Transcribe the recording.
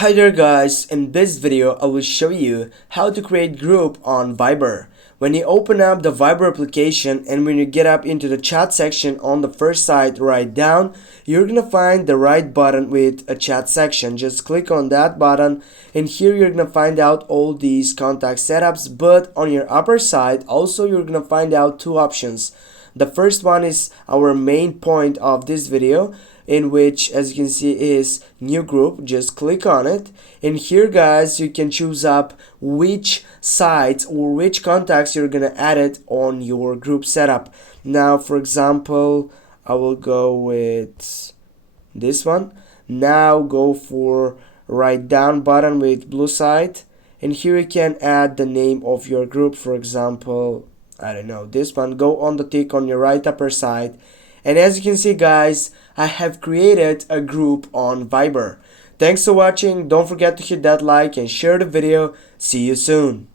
Hi there guys, in this video I will show you how to create group on Viber. When you open up the Viber application and when you get up into the chat section on the first side right down, you're gonna find the right button with a chat section. Just click on that button and here you're gonna find out all these contact setups, but on your upper side also you're gonna find out two options. The first one is our main point of this video, in which, as you can see, is new group. Just click on it and here guys you can choose up which sites or which contacts you're gonna add it on your group setup. Now for example, I will go with this one. Now go for right down button with blue side and here you can add the name of your group. For example, I don't know, this one. Go on the tick on your right upper side, and as you can see guys, I have created a group on Viber. Thanks for watching. Don't forget to hit that like and share the video. See you soon.